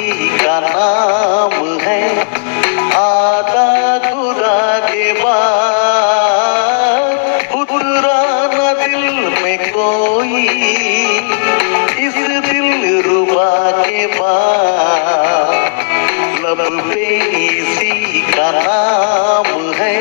का नाम है, आधा खुदा के बाद उतरा न दिल में कोई, इस दिल रुबा के बाद लब पे इसी का नाम है।